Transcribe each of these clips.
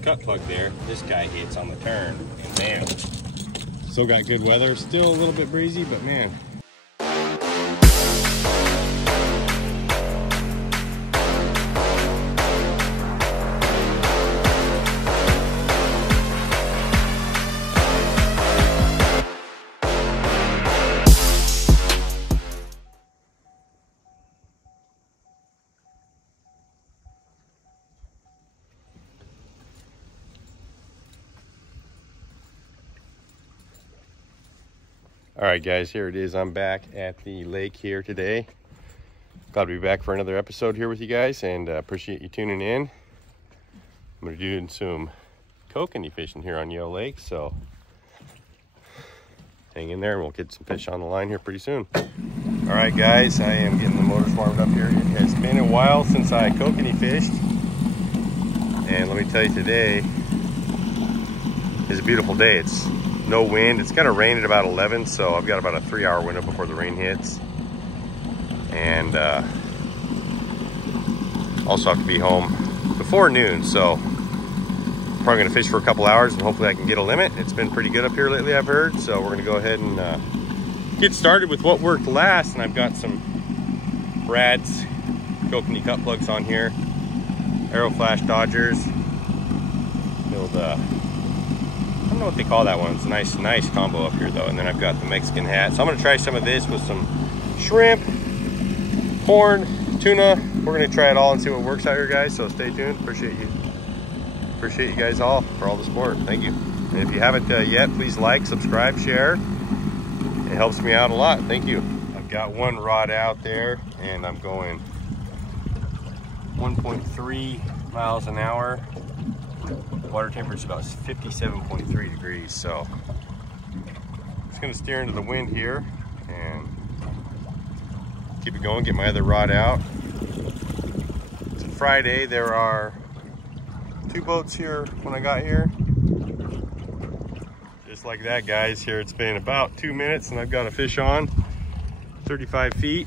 cut plug there. This guy hits on the turn, and bam. Still got good weather. Still a little bit breezy, but man. All right, guys, here it is. I'm back at the lake here today. Glad to be back for another episode here with you guys, and appreciate you tuning in. I'm going to be doing some kokanee fishing here on Yale Lake, so hang in there and we'll get some fish on the line here pretty soon. All right, guys, I am getting the motors warmed up here. It has been a while since I kokanee fished, and let me tell you, today is a beautiful day. It's no wind. It's gonna rain at about 11, so I've got about a 3-hour window before the rain hits, and also have to be home before noon, so probably gonna fish for a couple hours and hopefully I can get a limit. It's been pretty good up here lately, I've heard, so we're gonna go ahead and get started with what worked last. And I've got some Brad's kokanee cut plugs on here, Arrow Flash Dodgers, build I don't know what they call that one. It's a nice combo up here though. And then I've got the Mexican hat. So I'm gonna try some of this with some shrimp, corn, tuna. We're gonna try it all and see what works out here, guys. So stay tuned. Appreciate you guys all for all the support. Thank you. And if you haven't yet, please like, subscribe, share. It helps me out a lot. Thank you. I've got one rod out there and I'm going 1.3 miles an hour. Water temperature is about 57.3 degrees, so just gonna steer into the wind here and keep it going, get my other rod out. It's a Friday. There are 2 boats here when I got here. Just like that, guys. Here it's been about 2 minutes and I've got a fish on 35 feet.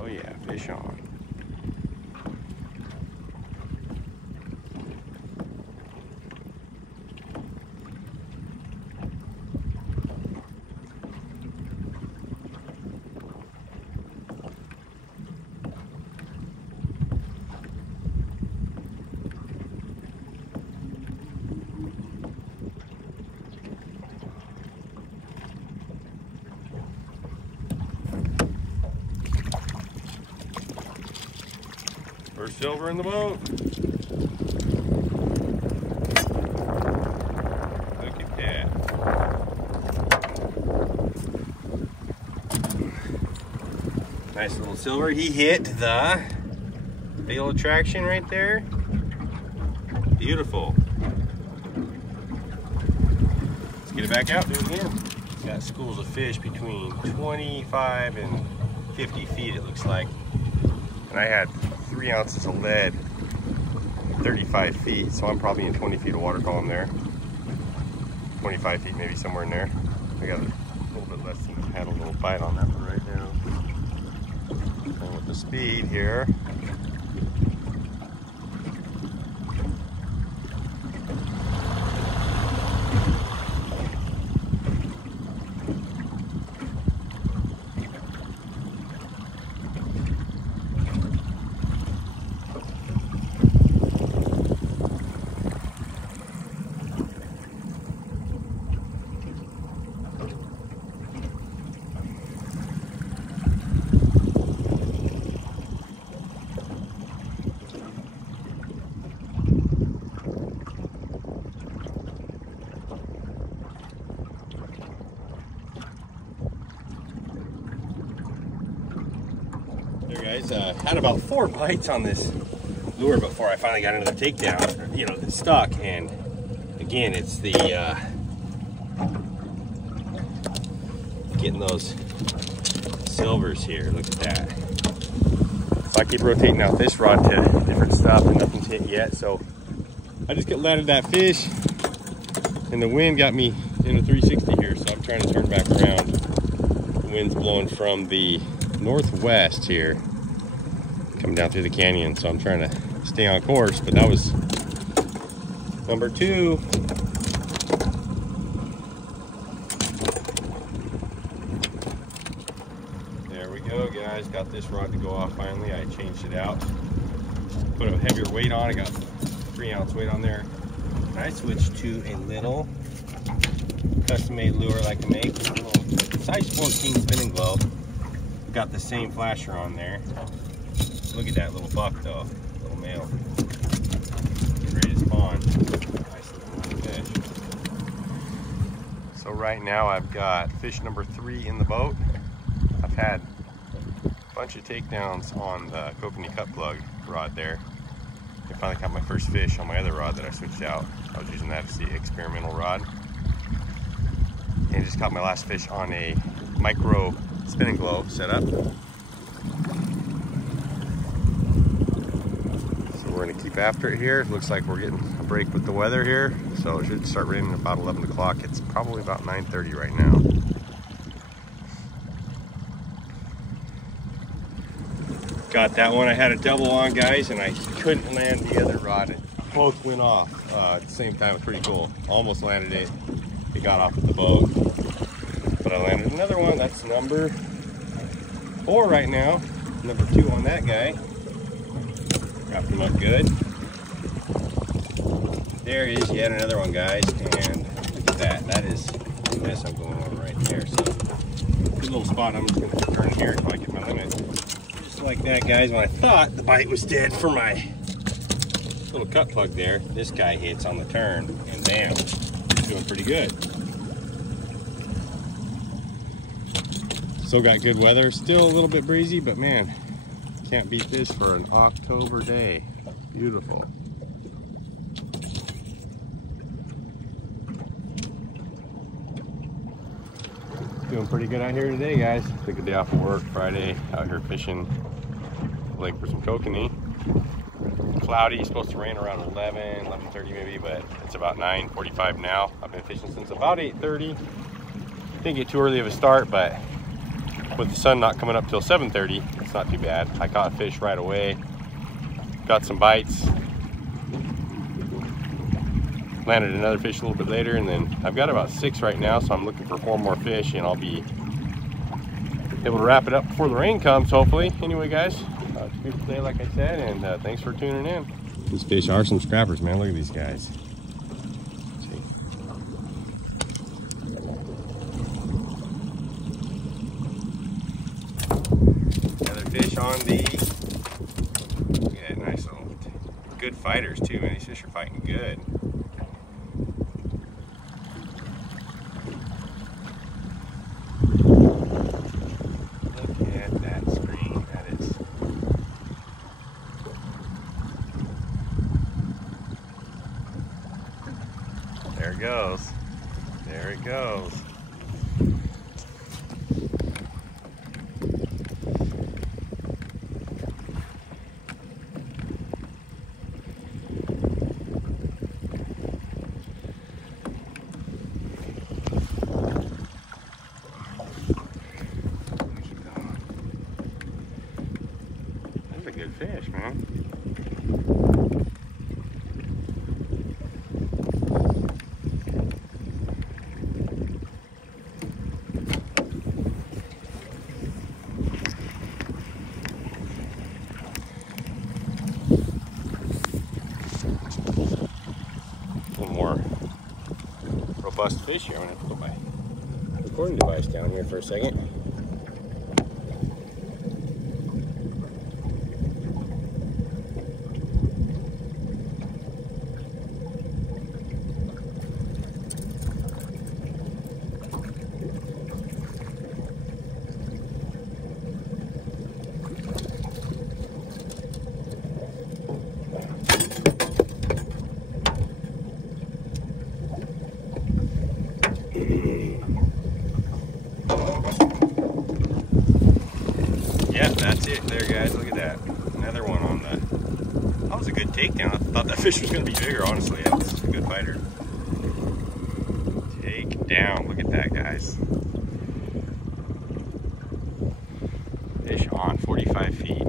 Oh yeah, fish on. First silver in the boat. Look at that. Nice little silver. He hit the Yale attraction right there. Beautiful. Let's get it back out, do it again. It's got schools of fish between 25 and 50 feet, it looks like. And I had 3 ounces of lead, 35 feet, so I'm probably in 20 feet of water column there. 25 feet, maybe somewhere in there. I got a little bit less than had a little bite on that one right now. And with the speed here, guys, had about 4 bites on this lure before I finally got into the takedown, you know, it's stuck. And again, it's the getting those silvers here. Look at that. So I keep rotating out this rod to different stuff and nothing's hit yet, so I just landed that fish and the wind got me in a 360 here, so I'm trying to turn back around. The wind's blowing from the northwest here, coming down through the canyon. So I'm trying to stay on course, but that was number 2. There we go, guys. Got this rod to go off finally. I changed it out, put a heavier weight on. I got 3-ounce weight on there. And I switched to a little custom-made lure I can make. A little size 14 spinning globe. Got the same flasher on there. Look at that little buck though, little male. Getting ready to spawn. Nice little fish. So right now I've got fish number 3 in the boat. I've had a bunch of takedowns on the Kokanee cut plug rod there. I finally caught my first fish on my other rod that I switched out. I was using that as the experimental rod. And just caught my last fish on a micro spinning globe setup. So we're gonna keep after it here. It looks like we're getting a break with the weather here. So it should start raining about 11 o'clock. It's probably about 9:30 right now. Got that one. I had a double on, guys, and I couldn't land the other rod. It both went off at the same time. It was pretty cool. Almost landed it. It got off of the boat. But I landed another one. That's number 4 right now. Number 2 on that guy. Wrapped him up good. There is yet another one, guys. And look at that. That is the mess I'm going on right there. So, good little spot. I'm just going to turn here until I get my limit. Just like that, guys. When I thought the bite was dead for my little cut plug there, this guy hits on the turn. And bam, it's doing pretty good. Still got good weather, still a little bit breezy, but man, can't beat this for an October day. Beautiful. Doing pretty good out here today, guys. Took a day off of work Friday, out here fishing lake for some kokanee. Cloudy, supposed to rain around 11:30 maybe, but it's about 9:45 now. I've been fishing since about 8:30. Didn't get too early of a start, but with the sun not coming up till 7:30, it's not too bad. I caught a fish right away, got some bites, landed another fish a little bit later, and then I've got about 6 right now, so I'm looking for 4 more fish, and I'll be able to wrap it up before the rain comes, hopefully. Anyway, guys, it's a beautiful day, like I said, and thanks for tuning in. These fish are some scrappers, man. Look at these guys. Fish on the, yeah, nice little, good fighters too, man. These fish are fighting good. Look at that screen. That is, there it goes. There it goes. Good fish, man. A little more robust fish here. I'm gonna have to put my recording device down here for a second. Yep, that's it there, guys. Look at that. Another one on the, that was a good takedown. I thought that fish was going to be bigger, honestly. That was a good fighter. Take down. Look at that, guys. Fish on, 45 feet.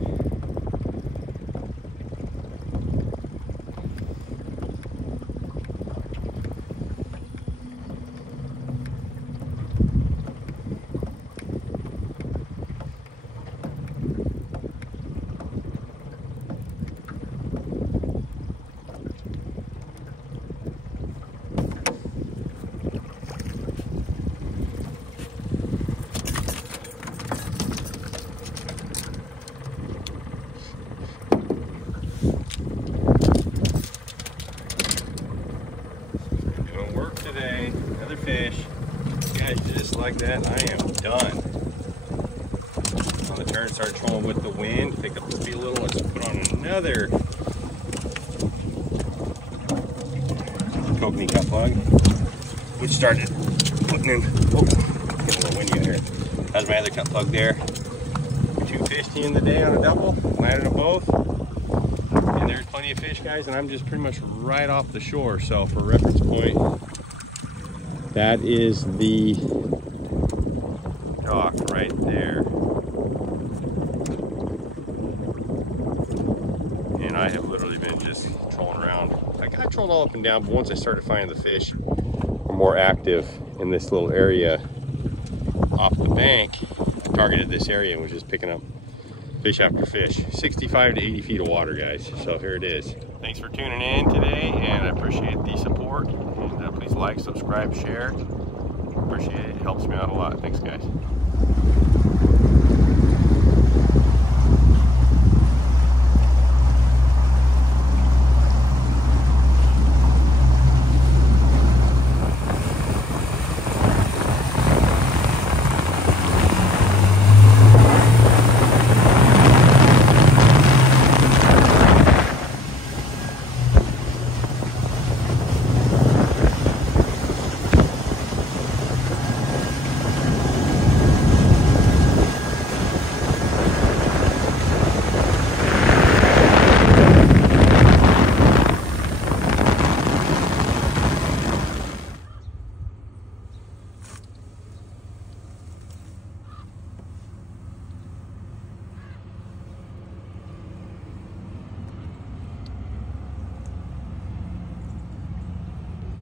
Today, another fish. Guys, just like that, I am done. On the turn, start trolling with the wind, pick up the speed a little. Let's put on another Kokanee cut plug, which started putting in. Oh, getting a little windy out here. That's my other cut plug there. 250 in the day on a double. Landed them both. And there's plenty of fish, guys, and I'm just pretty much right off the shore. So for reference point, that is the dock right there. And I have literally been just trolling around. Like, I trolled all up and down, but once I started finding the fish were more active in this little area off the bank, I targeted this area and was just picking up fish after fish. 65 to 80 feet of water, guys. So here it is. Thanks for tuning in today, and I appreciate the support. And please like, subscribe, share. Appreciate it. It helps me out a lot. Thanks, guys.